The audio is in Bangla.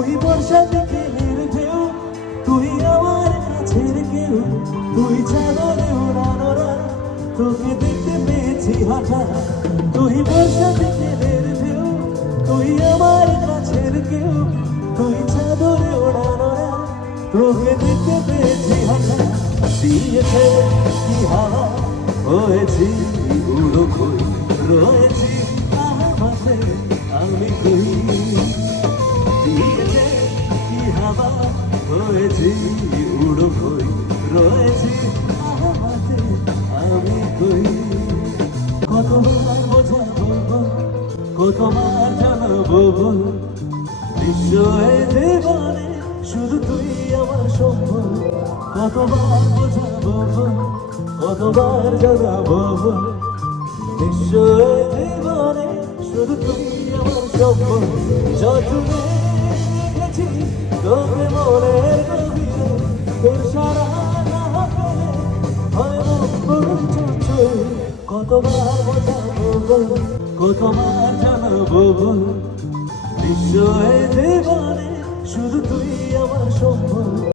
তুই বর্ষা বিকেলের ঢেউ, তুই আমার কাছের কেউ, তুই চাঁদরে ওড়ানো রাত, তোকে দেখতে পেয়েছি হঠাৎ। তুই বর্ষা বিকেলের ঢেউ, তুই আমার কাছের কেউ, তুই চাঁদরে ওড়ানো রাত, তোকে দেখতে পেয়েছি হঠাৎ। দিয়েছে কি হাওয়া, হয়েছি উড়ো কই, রয়েছি আহামাতে আমি কই। দিয়েছে কি হাওয়া, হয়েছি উড়ো কই, রয়েছি আহামাতে আমি কই। কতবার বোঝাবো বল, কতবার জানাবো বল, বিশ্ব এই জীবনে শুধু তুই আমার সম্বল। কতবার বোঝাবো বল, কতবার জানাবো বল, বিশ্ব এই জীবনে শুধু তুই আমার সম্বল। যতনে দেখেছি তোকে মনের গভীরে, তোর সারা না পেলে হয় মন বরং চঞ্চল। কতবার বোঝাবো বল, কতবার জানাবো বল, বিশ্ব এই জীবনে শুধু তুই আমার সম্বল।